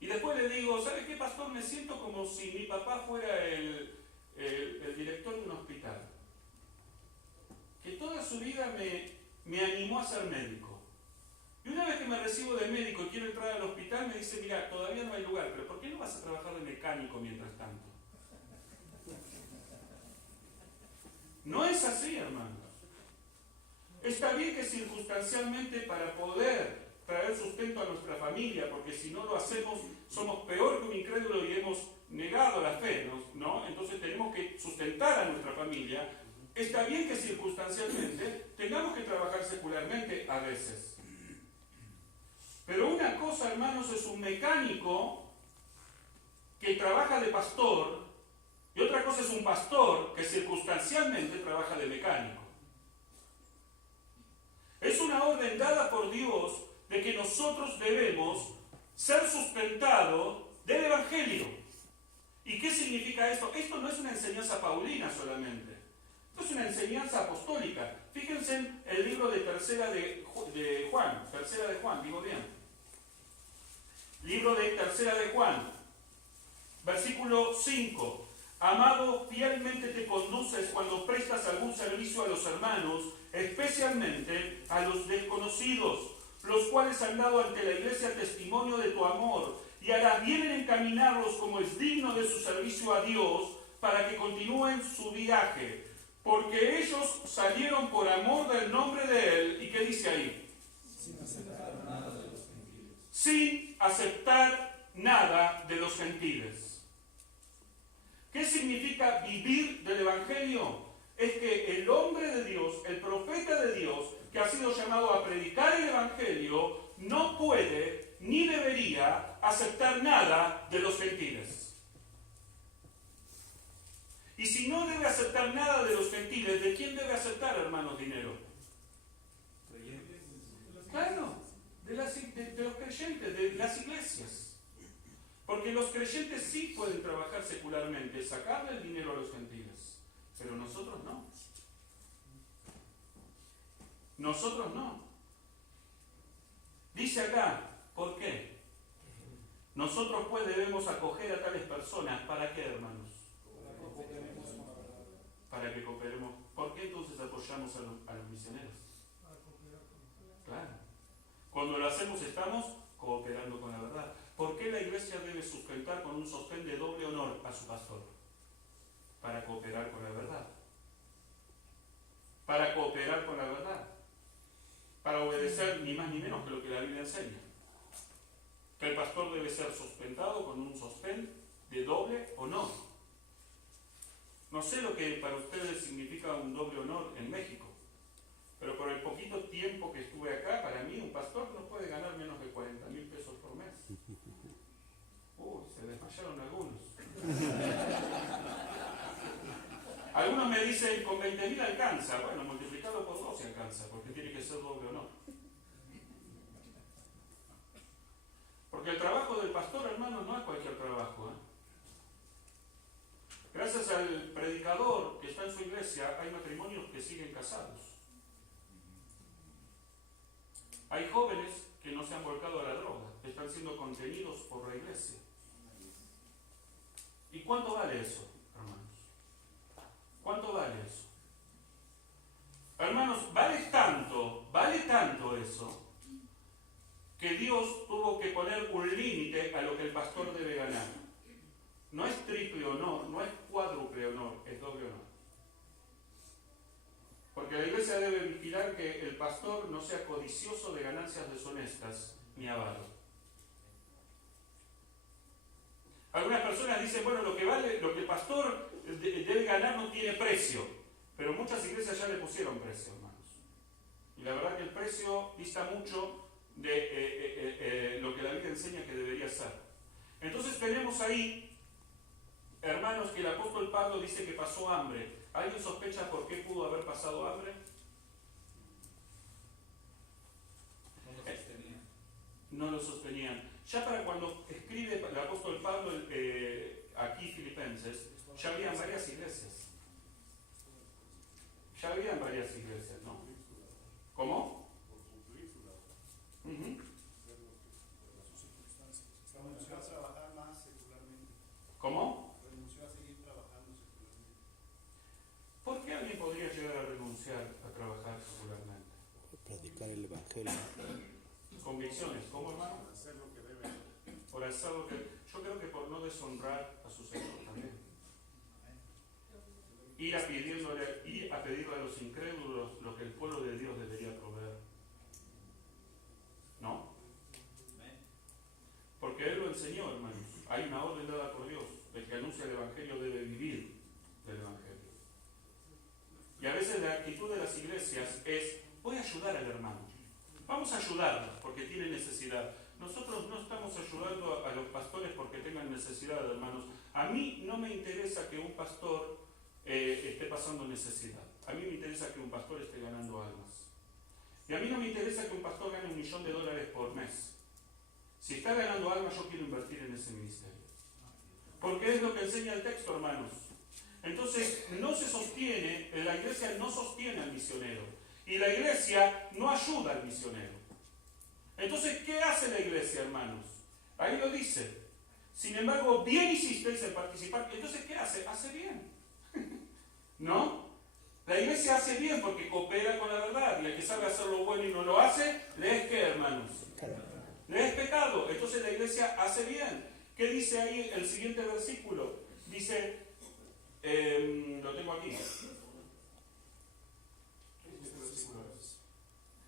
Y después le digo, ¿sabe qué, pastor? Me siento como si mi papá fuera el director de un hospital. Que toda su vida me animó a ser médico. Y una vez que me recibo de médico y quiero entrar al hospital, me dice, mira, todavía no hay lugar, pero ¿por qué no vas a trabajar de mecánico mientras tanto? No es así, hermanos. Está bien que circunstancialmente para poder traer sustento a nuestra familia, porque si no lo hacemos, somos peor que un incrédulo y hemos negado la fe, ¿no? Entonces tenemos que sustentar a nuestra familia. Está bien que circunstancialmente tengamos que trabajar secularmente a veces. Pero una cosa, hermanos, es un mecánico que trabaja de pastor y otra cosa es un pastor que circunstancialmente trabaja de mecánico. Es una orden dada por Dios de que nosotros debemos ser sustentados del Evangelio. ¿Y qué significa esto? Esto no es una enseñanza paulina solamente. Esto es una enseñanza apostólica. Fíjense en el libro de Tercera de Juan, digo bien. Libro de Tercera de Juan, versículo 5. Amado, fielmente te conduces cuando prestas algún servicio a los hermanos, especialmente a los desconocidos, los cuales han dado ante la iglesia testimonio de tu amor, y harás bien en encaminarlos como es digno de su servicio a Dios, para que continúen su viaje, porque ellos salieron por amor del nombre de Él. ¿Y qué dice ahí? Sin aceptar nada de los gentiles. Sin aceptar nada de los gentiles. ¿Qué significa vivir del Evangelio? Es que el hombre de Dios, el profeta de Dios, que ha sido llamado a predicar el Evangelio, no puede ni debería aceptar nada de los gentiles. Y si no debe aceptar nada de los gentiles, ¿de quién debe aceptar, hermanos, dinero? Claro, de los creyentes, de las iglesias. Porque los creyentes sí pueden trabajar secularmente, sacarle el dinero a los gentiles, pero nosotros no. Nosotros no. Dice acá, ¿por qué? Nosotros pues debemos acoger a tales personas, ¿para qué, hermanos? Para que cooperemos. ¿Por qué entonces apoyamos a los misioneros? Claro. Cuando lo hacemos estamos cooperando con la verdad. ¿Por qué la iglesia debe sustentar con un sostén de doble honor a su pastor? Para cooperar con la verdad. Para cooperar con la verdad. Para obedecer ni más ni menos que lo que la Biblia enseña. Que el pastor debe ser sustentado con un sostén de doble honor. No sé lo que para ustedes significa un doble honor en México, pero por el poquito tiempo que estuve acá, para mí un pastor no puede ganar menos de 40,000 pesos por mes. Se desmayaron algunos. Algunos me dicen, con 20,000 alcanza. Bueno, multiplicado por 12 alcanza, porque tiene que ser doble honor. cualquier trabajo. Gracias al predicador que está en su iglesia, hay matrimonios que siguen casados. Hay jóvenes que no se han volcado a la droga, que están siendo contenidos por la iglesia. ¿Y cuánto vale eso, hermanos? ¿Cuánto vale eso? Hermanos, vale tanto eso, que Dios tuvo que poner un límite a lo que el pastor debe ganar. No es triple honor, no es cuádruple honor, es doble honor. Porque la iglesia debe vigilar que el pastor no sea codicioso de ganancias deshonestas ni avaro. Algunas personas dicen, bueno, lo que el pastor debe ganar no tiene precio, pero muchas iglesias ya le pusieron precio, hermanos. Y la verdad que el precio dista mucho de lo que la Biblia enseña que debería ser. Entonces tenemos ahí, hermanos, que el apóstol Pablo dice que pasó hambre. ¿Alguien sospecha por qué pudo haber pasado hambre? No lo sostenían. Ya para cuando escribe el apóstol Pablo aquí Filipenses, ya habían varias iglesias. Ya habían varias iglesias, ¿no? ¿Cómo? Renunció a trabajar más secularmente. ¿Cómo? Renunció a seguir trabajando secularmente. ¿Por qué alguien podría llegar a renunciar a trabajar secularmente? Predicar el evangelio. Convicciones, ¿cómo, hermano? Por hacer lo que debe. Por hacer lo que... Yo creo que por no deshonrar a su Señor también. Ir a pedirle a los incrédulos lo que el pueblo de Dios debería proveer. ¿No? Porque Él lo enseñó, hermanos. Hay una orden dada por Dios. El que anuncia el Evangelio debe vivir del Evangelio. Y a veces la actitud de las iglesias es, voy a ayudar al hermano. Vamos a ayudarlo porque tiene necesidad. Nosotros no estamos ayudando a los pastores porque tengan necesidad, hermanos. A mí no me interesa que un pastor esté pasando necesidad. A mí me interesa que un pastor esté ganando almas. Y a mí no me interesa que un pastor gane $1 millón por mes. Si está ganando almas, yo quiero invertir en ese ministerio. Porque es lo que enseña el texto, hermanos. Entonces, no se sostiene, la iglesia no sostiene al misionero. Y la iglesia no ayuda al misionero. Entonces, ¿qué hace la iglesia, hermanos? Ahí lo dice. Sin embargo, bien hicisteis en participar. Entonces, ¿qué hace? Hace bien. ¿No? La iglesia hace bien porque coopera con la verdad. Y el que sabe hacer lo bueno y no lo hace, ¿le es qué, hermanos? Le es pecado. Entonces la iglesia hace bien. ¿Qué dice ahí el siguiente versículo? Dice, lo tengo aquí.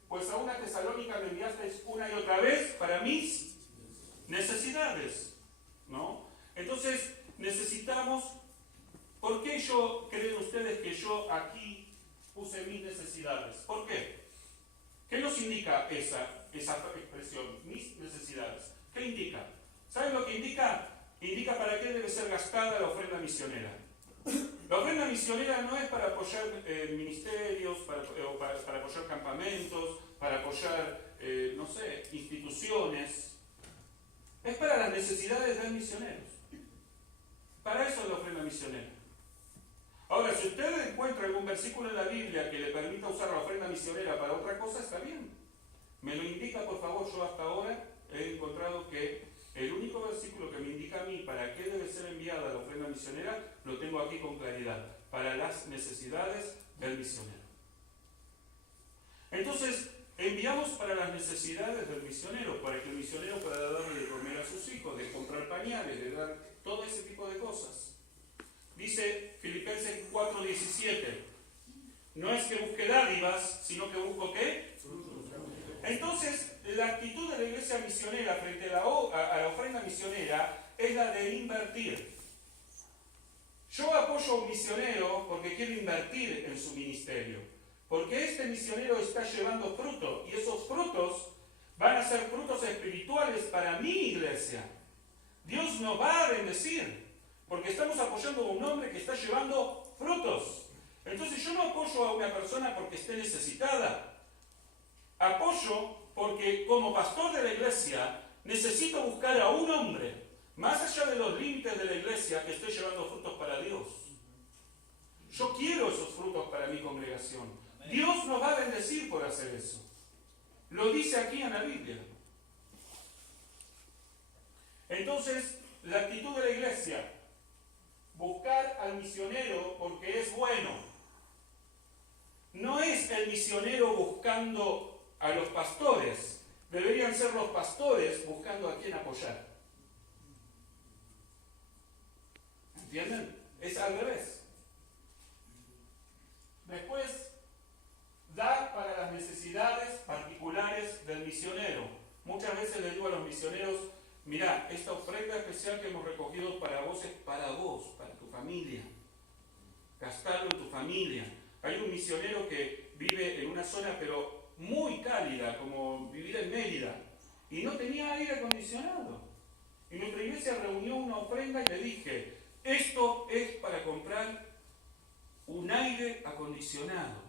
Pues a una Tesalónica me enviasteis una y otra vez para mis necesidades, ¿no? Entonces necesitamos. ¿Por qué creen ustedes que yo aquí puse mis necesidades? ¿Por qué? ¿Qué nos indica esa expresión? Mis necesidades. ¿Qué indica? ¿Saben lo que indica? Indica para qué debe ser gastada la ofrenda misionera. La ofrenda misionera no es para apoyar ministerios, para apoyar campamentos, para apoyar, instituciones. Es para las necesidades de los misioneros. Para eso es la ofrenda misionera. Ahora, si usted encuentra algún versículo en la Biblia que le permita usar la ofrenda misionera para otra cosa, está bien. Me lo indica, por favor. Yo hasta ahora he encontrado que el único versículo que me indica a mí para qué debe ser enviada la ofrenda misionera, lo tengo aquí con claridad. Para las necesidades del misionero. Entonces, enviamos para las necesidades del misionero, para que el misionero pueda darle de comer a sus hijos, de comprar pañales, de dar todo ese tipo de cosas. Dice Filipenses 4:17, no es que busque dádivas, sino que busco ¿qué? Entonces, la actitud de la iglesia misionera frente a la ofrenda misionera es la de invertir. Yo apoyo a un misionero porque quiero invertir en su ministerio, porque este misionero está llevando fruto, y esos frutos van a ser frutos espirituales para mi iglesia. Dios nos va a bendecir, porque estamos apoyando a un hombre que está llevando frutos. Entonces yo no apoyo a una persona porque esté necesitada. Apoyo porque como pastor de la iglesia necesito buscar a un hombre más allá de los límites de la iglesia, que estoy llevando frutos para Dios. Yo quiero esos frutos para mi congregación. Dios nos va a bendecir por hacer eso. Lo dice aquí en la Biblia. Entonces, la actitud de la iglesia, buscar al misionero porque es bueno. No es el misionero buscando a los pastores. Deberían ser los pastores buscando a quién apoyar. ¿Entienden? Es al revés. Después, dar para las necesidades particulares del misionero. Muchas veces le digo a los misioneros, mirá, esta ofrenda especial que hemos recogido para vos es para vos, para tu familia. Gastarlo en tu familia. Hay un misionero que vive en una zona pero muy cálida, como vivir en Mérida, y no tenía aire acondicionado. Y nuestra iglesia reunió una ofrenda y le dije, esto es para comprar un aire acondicionado.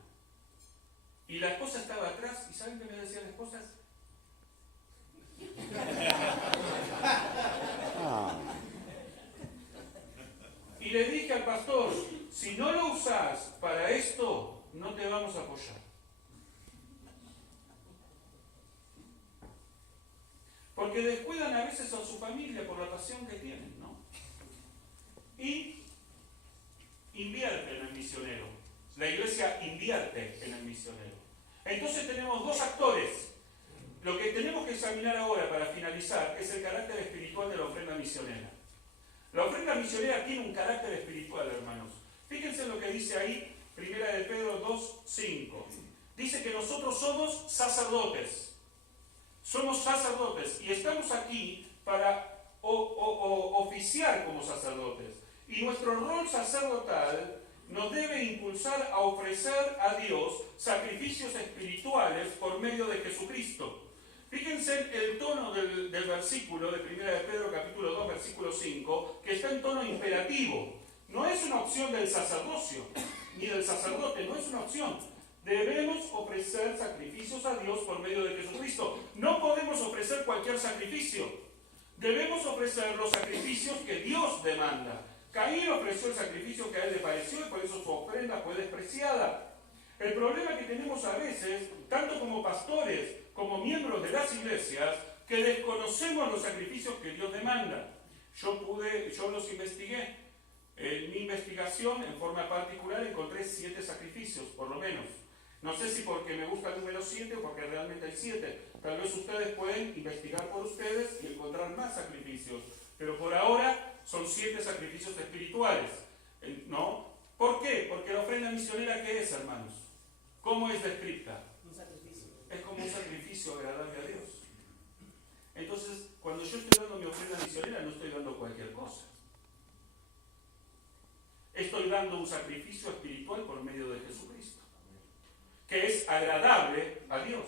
Y la esposa estaba atrás, ¿y saben qué me decía la esposa? Y le dije al pastor, si no lo usás para esto, no te vamos a apoyar. Porque descuidan a veces a su familia por la pasión que tienen, ¿no? Y invierte en el misionero. La iglesia invierte en el misionero. Entonces tenemos dos actores. Lo que tenemos que examinar ahora para finalizar es el carácter espiritual de la ofrenda misionera. La ofrenda misionera tiene un carácter espiritual, hermanos. Fíjense lo que dice ahí, 1 de Pedro 2:5. Dice que nosotros somos sacerdotes. Somos sacerdotes y estamos aquí para oficiar como sacerdotes. Y nuestro rol sacerdotal nos debe impulsar a ofrecer a Dios sacrificios espirituales por medio de Jesucristo. Fíjense el tono del versículo de 1 de Pedro capítulo 2, versículo 5, que está en tono imperativo. No es una opción del sacerdocio, ni del sacerdote, no es una opción. Debemos ofrecer sacrificios a Dios por medio de Jesucristo. No podemos ofrecer cualquier sacrificio. Debemos ofrecer los sacrificios que Dios demanda. Caín ofreció el sacrificio que a él le pareció y por eso su ofrenda fue despreciada. El problema que tenemos a veces, tanto como pastores como miembros de las iglesias, que desconocemos los sacrificios que Dios demanda. Yo los investigué. En mi investigación, en forma particular, encontré 7 sacrificios, por lo menos. No sé si porque me gusta el número 7 o porque realmente hay 7. Tal vez ustedes pueden investigar por ustedes y encontrar más sacrificios. Pero por ahora son 7 sacrificios espirituales. ¿No? ¿Por qué? Porque la ofrenda misionera, ¿qué es, hermanos? ¿Cómo es descrita? Un sacrificio. Es como un sacrificio agradable a Dios. Entonces, cuando yo estoy dando mi ofrenda misionera, no estoy dando cualquier cosa. Estoy dando un sacrificio espiritual por medio de Jesucristo, que es agradable a Dios.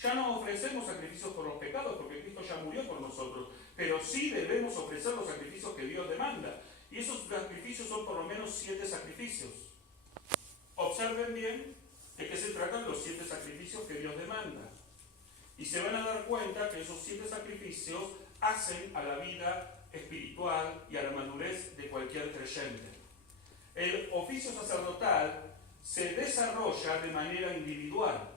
Ya no ofrecemos sacrificios por los pecados, porque Cristo ya murió por nosotros, pero sí debemos ofrecer los sacrificios que Dios demanda. Y esos sacrificios son por lo menos 7 sacrificios. Observen bien de qué se tratan los 7 sacrificios que Dios demanda. Y se van a dar cuenta que esos 7 sacrificios hacen a la vida espiritual y a la madurez de cualquier creyente. El oficio sacerdotal se desarrolla de manera individual,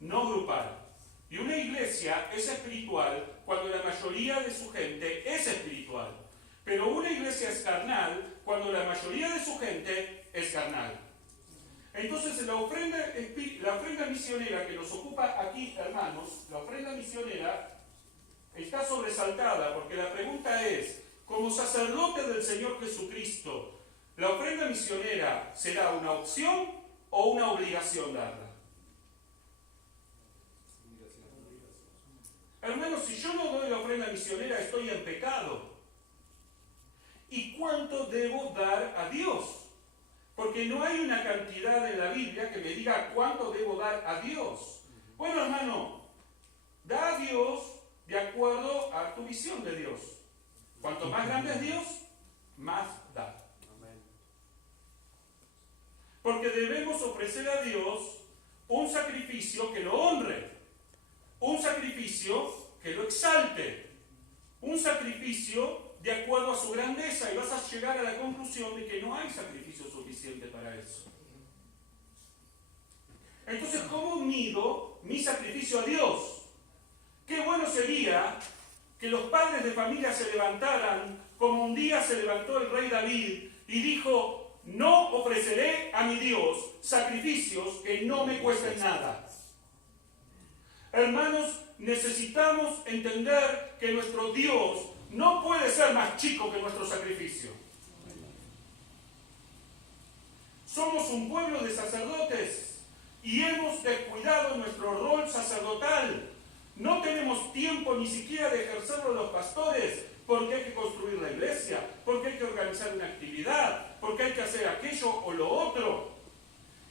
no grupal. Y una iglesia es espiritual cuando la mayoría de su gente es espiritual. Pero una iglesia es carnal cuando la mayoría de su gente es carnal. Entonces la ofrenda misionera que nos ocupa aquí, hermanos, la ofrenda misionera está sobresaltada porque la pregunta es, como sacerdote del Señor Jesucristo, ¿la ofrenda misionera será una opción o una obligación darla? Hermanos, si yo no doy la ofrenda misionera, estoy en pecado. ¿Y cuánto debo dar a Dios? Porque no hay una cantidad en la Biblia que me diga cuánto debo dar a Dios. Bueno, hermano, da a Dios de acuerdo a tu visión de Dios. Cuanto más grande es Dios, más da. Porque debemos ofrecer a Dios un sacrificio que lo honre, un sacrificio que lo exalte, un sacrificio de acuerdo a su grandeza y vas a llegar a la conclusión de que no hay sacrificio suficiente para eso. Entonces, ¿cómo mido mi sacrificio a Dios? Qué bueno sería que los padres de familia se levantaran como un día se levantó el rey David y dijo: no ofreceré a mi Dios sacrificios que no me cuesten nada. Hermanos, necesitamos entender que nuestro Dios no puede ser más chico que nuestro sacrificio. Somos un pueblo de sacerdotes y hemos descuidado nuestro rol sacerdotal. No tenemos tiempo ni siquiera de ejercerlo los pastores, porque hay que construir la iglesia, porque hay que organizar una actividad, porque hay que hacer aquello o lo otro.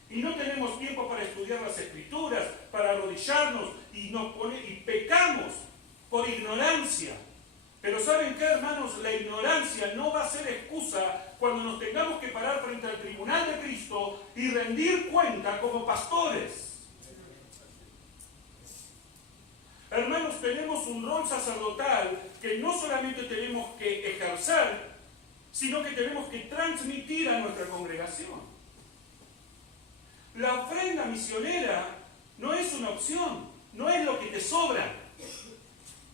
Y no tenemos tiempo para estudiar las Escrituras, para arrodillarnos y pecamos por ignorancia. Pero ¿saben qué, hermanos? La ignorancia no va a ser excusa cuando nos tengamos que parar frente al tribunal de Cristo y rendir cuenta como pastores. Hermanos, tenemos un rol sacerdotal que no solamente tenemos que ejercer, sino que tenemos que transmitir a nuestra congregación. La ofrenda misionera no es una opción, no es lo que te sobra.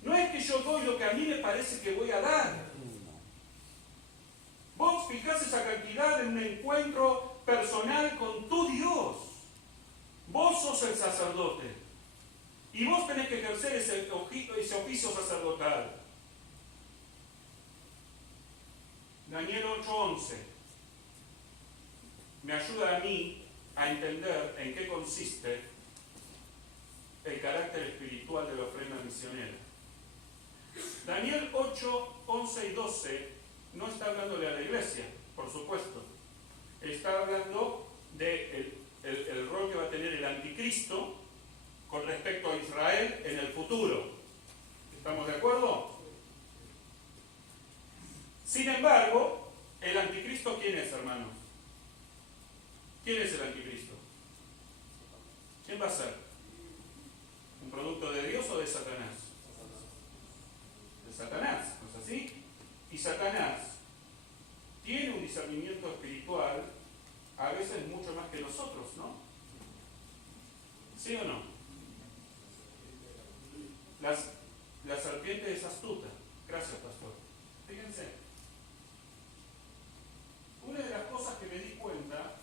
No es que yo doy lo que a mí me parece que voy a dar. Vos fijás esa cantidad en un encuentro personal con tu Dios. Vos sos el sacerdote. Y vos tenés que ejercer ese oficio sacerdotal. Daniel 8:11 me ayuda a mí a entender en qué consiste el carácter espiritual de la ofrenda misionera. Daniel 8, 11 y 12 no está hablándole a la iglesia, por supuesto. Está hablando del el rol que va a tener el anticristo con respecto a Israel en el futuro. ¿Estamos de acuerdo? Sin embargo, ¿el anticristo quién es, hermanos? ¿Quién es el anticristo? ¿Quién va a ser? ¿Un producto de Dios o de Satanás? De Satanás, ¿no es así? Y Satanás tiene un discernimiento espiritual a veces mucho más que nosotros, ¿no? ¿Sí o no? La serpiente es astuta. Gracias, pastor. Fíjense. Una de las cosas que me di cuenta,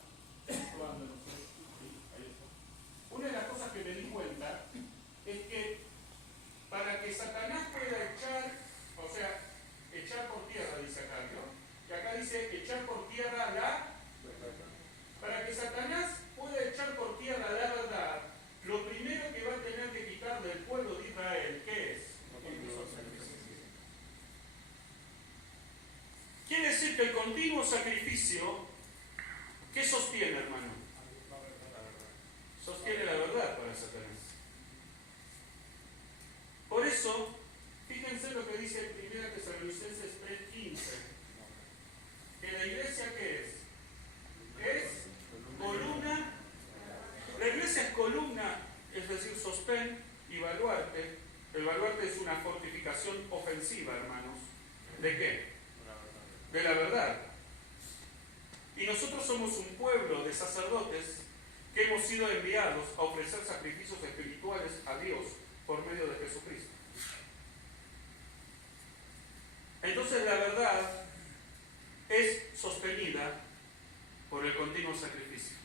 es que para que Satanás pueda echar por tierra, dice acá, ¿no? Y acá dice echar por tierra para que Satanás pueda echar por tierra la verdad, lo primero que va a tener que quitar del pueblo de Israel, ¿qué es? Quiere decir que el continuo sacrificio, ¿qué sostiene, hermano? Sostiene la verdad para Satanás. Por eso, fíjense lo que dice 1 Tesalonicenses 3:15. Que la iglesia, ¿qué es? Es columna. La iglesia es columna, es decir, sostén y baluarte. El baluarte es una fortificación ofensiva, hermanos. ¿De qué? De la verdad. Y nosotros somos un pueblo de sacerdotes que hemos sido enviados a ofrecer sacrificios espirituales a Dios por medio de Jesucristo. Entonces la verdad es sostenida por el continuo sacrificio.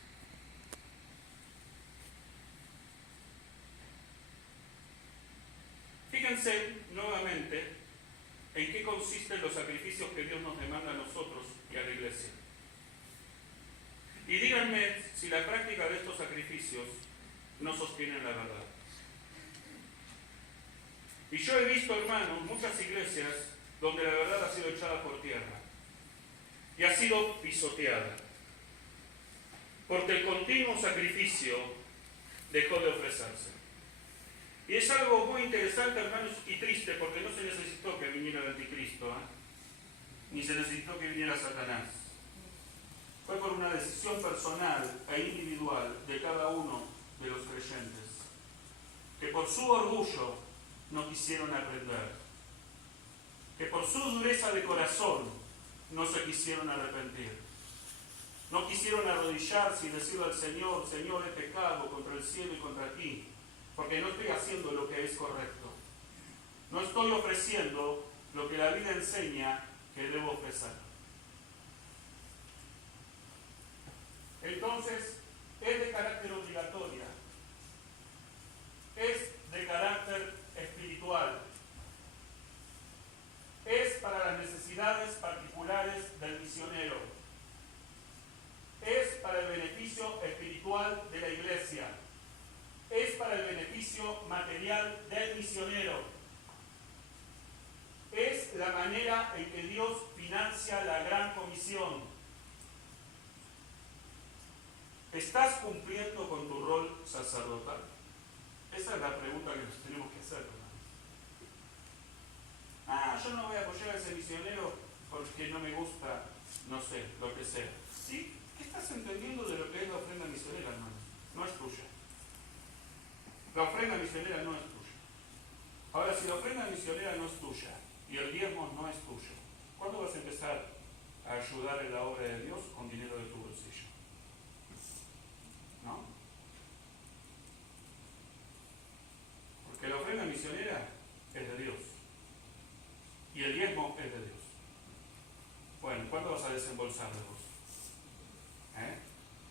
Fíjense nuevamente en qué consisten los sacrificios que Dios nos demanda a nosotros y a la iglesia. Y díganme si la práctica de estos sacrificios no sostienen la verdad. Y yo he visto, hermanos, muchas iglesias donde la verdad ha sido echada por tierra y ha sido pisoteada, porque el continuo sacrificio dejó de ofrecerse. Y es algo muy interesante, hermanos, y triste, porque no se necesitó que viniera el anticristo, ni se necesitó que viniera Satanás. Fue por una decisión personal e individual de cada uno de los creyentes, que por su orgullo no quisieron aprender. que por su dureza de corazón no se quisieron arrepentir. No quisieron arrodillarse y decirle al Señor, Señor, he pecado contra el cielo y contra ti, porque no estoy haciendo lo que es correcto. No estoy ofreciendo lo que la Biblia enseña que debo ofrecer. Entonces, es de carácter obligatoria, es de carácter espiritual, es para las necesidades particulares del misionero, es para el beneficio espiritual de la iglesia, es para el beneficio material del misionero, es la manera en que Dios financia la gran comisión. ¿Estás cumpliendo con tu rol sacerdotal? Esa es la pregunta que nos tenemos que hacer, hermano. Yo no voy a apoyar a ese misionero porque no me gusta, no sé, lo que sea. ¿Sí? ¿Qué estás entendiendo de lo que es la ofrenda misionera, hermano? No es tuya. La ofrenda misionera no es tuya. Ahora, si la ofrenda misionera no es tuya y el diezmo no es tuyo, ¿cuándo vas a empezar a ayudar en la obra de Dios con dinero de tu bolsillo? ¿No? Porque la ofrenda misionera es de Dios. Y el diezmo es de Dios. Bueno, ¿cuándo vas a desembolsarlo vos?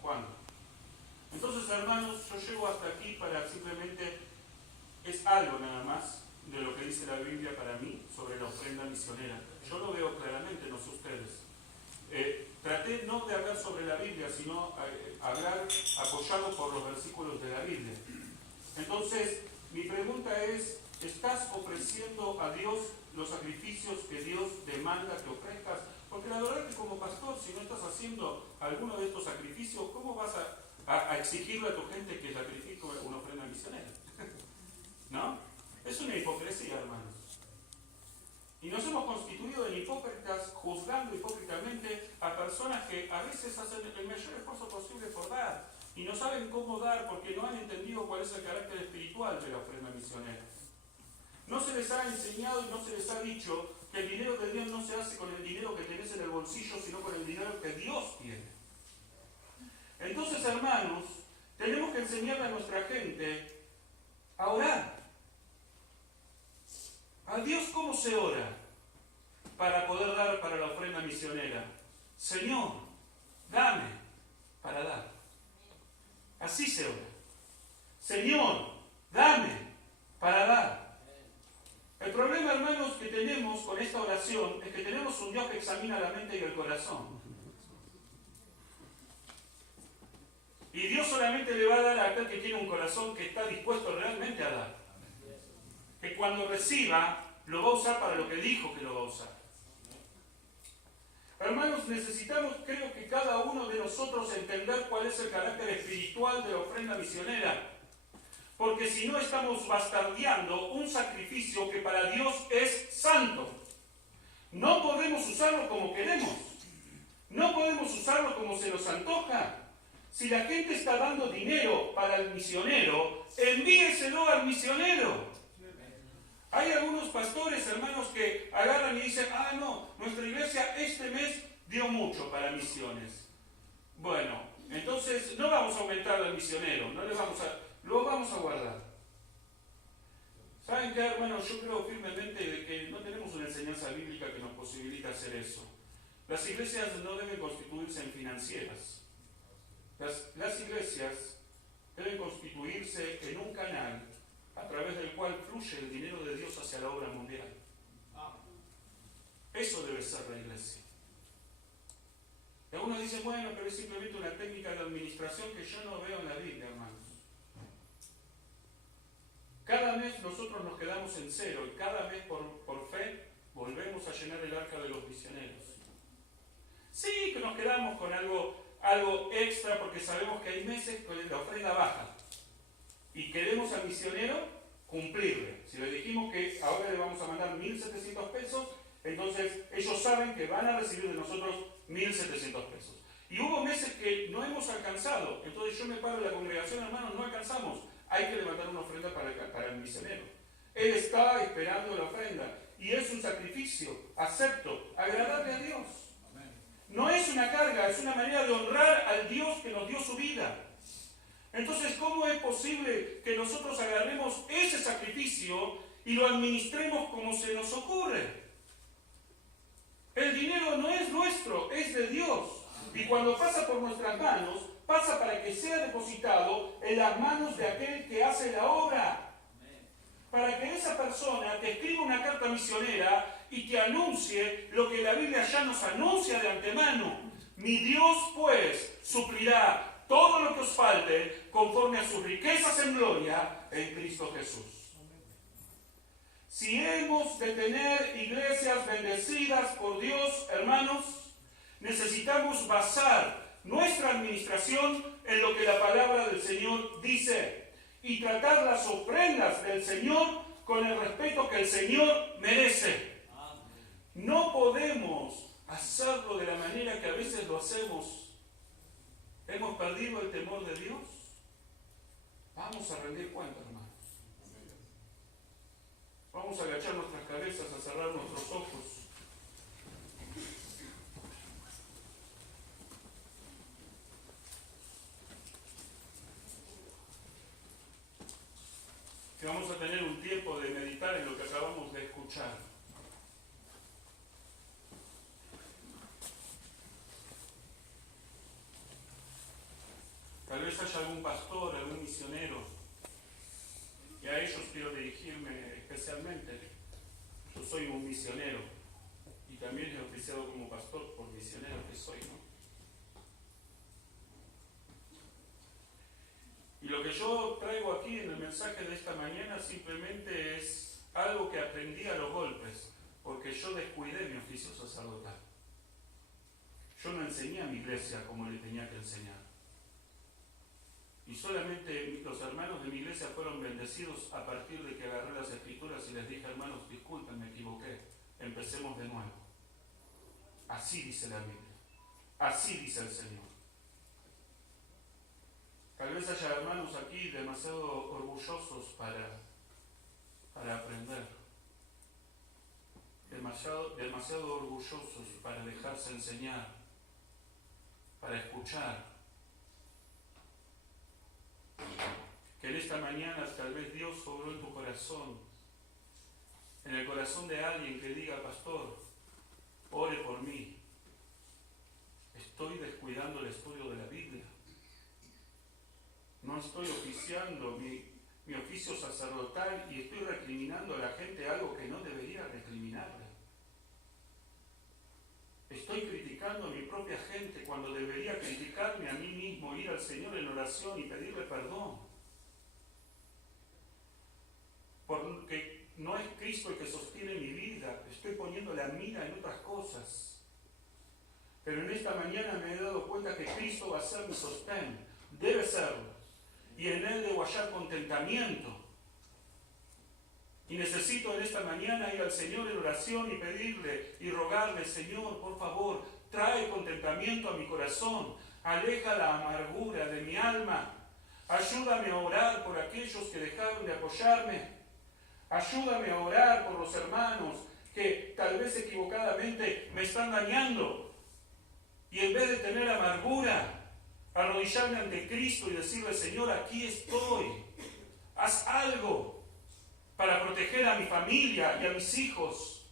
¿Cuándo? Entonces, hermanos, yo llego hasta aquí para simplemente, es algo nada más de lo que dice la Biblia para mí sobre la ofrenda misionera. Yo lo veo claramente, no sé ustedes. Traté no de hablar sobre la Biblia, sino hablar apoyado por los versículos de la Biblia. Entonces, mi pregunta es, ¿estás ofreciendo a Dios los sacrificios que Dios demanda que ofrezcas? Porque la verdad es que como pastor, si no estás haciendo alguno de estos sacrificios, ¿cómo vas a exigirle a tu gente que sacrifique una ofrenda misionera? ¿No? Es una hipocresía, hermanos. Y nos hemos constituido en hipócritas, juzgando hipócritamente a personas que a veces hacen el mayor esfuerzo posible por dar y no saben cómo dar porque no han entendido cuál es el carácter espiritual de la ofrenda misionera. No se les ha enseñado y no se les ha dicho que el dinero de Dios no se hace con el dinero que tenés en el bolsillo, sino con el dinero que Dios tiene. Entonces, hermanos, tenemos que enseñarle a nuestra gente a orar. A Dios, ¿cómo se ora para poder dar para la ofrenda misionera? Señor, dame para dar. Así se ora. Señor, dame para dar. El problema, hermanos, que tenemos con esta oración es que tenemos un Dios que examina la mente y el corazón. Y Dios solamente le va a dar a aquel que tiene un corazón que está dispuesto realmente a dar. Que cuando reciba, lo va a usar para lo que dijo que lo va a usar. Hermanos, necesitamos, creo que cada uno de nosotros entender cuál es el carácter espiritual de la ofrenda misionera. Porque si no estamos bastardeando un sacrificio que para Dios es santo. No podemos usarlo como queremos. No podemos usarlo como se nos antoja. Si la gente está dando dinero para el misionero, envíeselo al misionero. Hay algunos pastores, hermanos, que agarran y dicen, no, nuestra iglesia este mes dio mucho para misiones. Bueno, entonces no vamos a aumentar al misionero, lo vamos a guardar. ¿Saben qué, hermanos? Yo creo firmemente de que no tenemos una enseñanza bíblica que nos posibilita hacer eso. Las iglesias no deben constituirse en financieras. Las iglesias deben constituirse en un canal a través del cual fluye el dinero de Dios hacia la obra mundial. Eso debe ser la iglesia. Y algunos dicen, bueno, pero es simplemente una técnica de administración que yo no veo en la Biblia, hermanos. Cada mes nosotros nos quedamos en cero y cada mes por fe volvemos a llenar el arca de los misioneros. Sí que nos quedamos con algo extra porque sabemos que hay meses que la ofrenda baja. Y queremos al misionero cumplirle. Si le dijimos que ahora le vamos a mandar 1.700 pesos, entonces ellos saben que van a recibir de nosotros 1.700 pesos. Y hubo meses que no hemos alcanzado. Entonces yo me paro de la congregación, hermanos, no alcanzamos. Hay que levantar una ofrenda para el misionero. Él está esperando la ofrenda. Y es un sacrificio sacrificio acepto, agradable a Dios. No es una carga, es una manera de honrar al Dios que nos dio su vida. Entonces, ¿cómo es posible que nosotros agarremos ese sacrificio y lo administremos como se nos ocurre? El dinero no es nuestro, es de Dios. Y cuando pasa por nuestras manos, pasa para que sea depositado en las manos de aquel que hace la obra. Para que esa persona te escriba una carta misionera y te anuncie lo que la Biblia ya nos anuncia de antemano. Mi Dios, pues, suplirá todo lo que os falte conforme a sus riquezas en gloria en Cristo Jesús. Si hemos de tener iglesias bendecidas por Dios, hermanos, necesitamos basar nuestra administración en lo que la palabra del Señor dice y tratar las ofrendas del Señor con el respeto que el Señor merece. No podemos hacerlo de la manera que a veces lo hacemos. ¿Hemos perdido el temor de Dios? Vamos a rendir cuenta, hermanos. Vamos a agachar nuestras cabezas, a cerrar nuestros ojos. Que vamos a tener un tiempo de meditar en lo que acabamos de escuchar. Tal vez haya algún pastor, algún misionero, y a ellos quiero dirigirme especialmente. Yo soy un misionero y también he oficiado como pastor por misionero que soy, ¿no? Y lo que yo traigo aquí en el mensaje de esta mañana simplemente es algo que aprendí a los golpes, porque yo descuidé mi oficio sacerdotal. Yo no enseñé a mi iglesia como le tenía que enseñar. Y solamente los hermanos de mi iglesia fueron bendecidos a partir de que agarré las escrituras y les dije, hermanos, disculpen, me equivoqué, empecemos de nuevo. Así dice la Biblia, así dice el Señor. Tal vez haya hermanos aquí demasiado orgullosos para aprender, demasiado orgullosos para dejarse enseñar, para escuchar. Que en esta mañana tal vez Dios obró en tu corazón, en el corazón de alguien que diga, pastor, ore por mí. Estoy descuidando el estudio de la Biblia. No estoy oficiando mi oficio sacerdotal y estoy recriminando a la gente algo que no debería recriminarle. Estoy criticando a mi propia gente cuando debería criticarme a mí mismo, ir al Señor en oración y pedirle perdón. Porque no es Cristo el que sostiene mi vida, estoy poniendo la mira en otras cosas. Pero en esta mañana me he dado cuenta que Cristo va a ser mi sostén, debe serlo. Y en Él debo hallar contentamiento. Y necesito en esta mañana ir al Señor en oración y pedirle y rogarle, Señor, por favor, trae contentamiento a mi corazón, aleja la amargura de mi alma, ayúdame a orar por aquellos que dejaron de apoyarme, ayúdame a orar por los hermanos que tal vez equivocadamente me están dañando. Y en vez de tener amargura, arrodillarme ante Cristo y decirle, Señor, aquí estoy, haz algo para proteger a mi familia y a mis hijos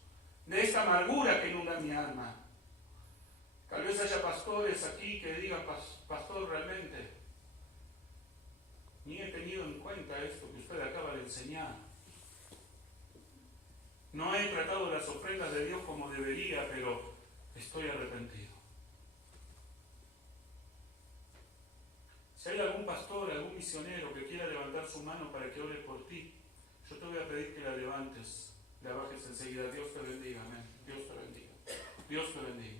de esta amargura que inunda mi alma. Tal vez haya pastores aquí que digan, pastor, realmente ni he tenido en cuenta esto que usted acaba de enseñar. No he tratado las ofrendas de Dios como debería, pero estoy arrepentido. Si hay algún pastor, algún misionero que quiera levantar su mano para que ore por ti, yo te voy a pedir que la levantes, la bajes enseguida. Dios te bendiga, amén. Dios te bendiga. Dios te bendiga.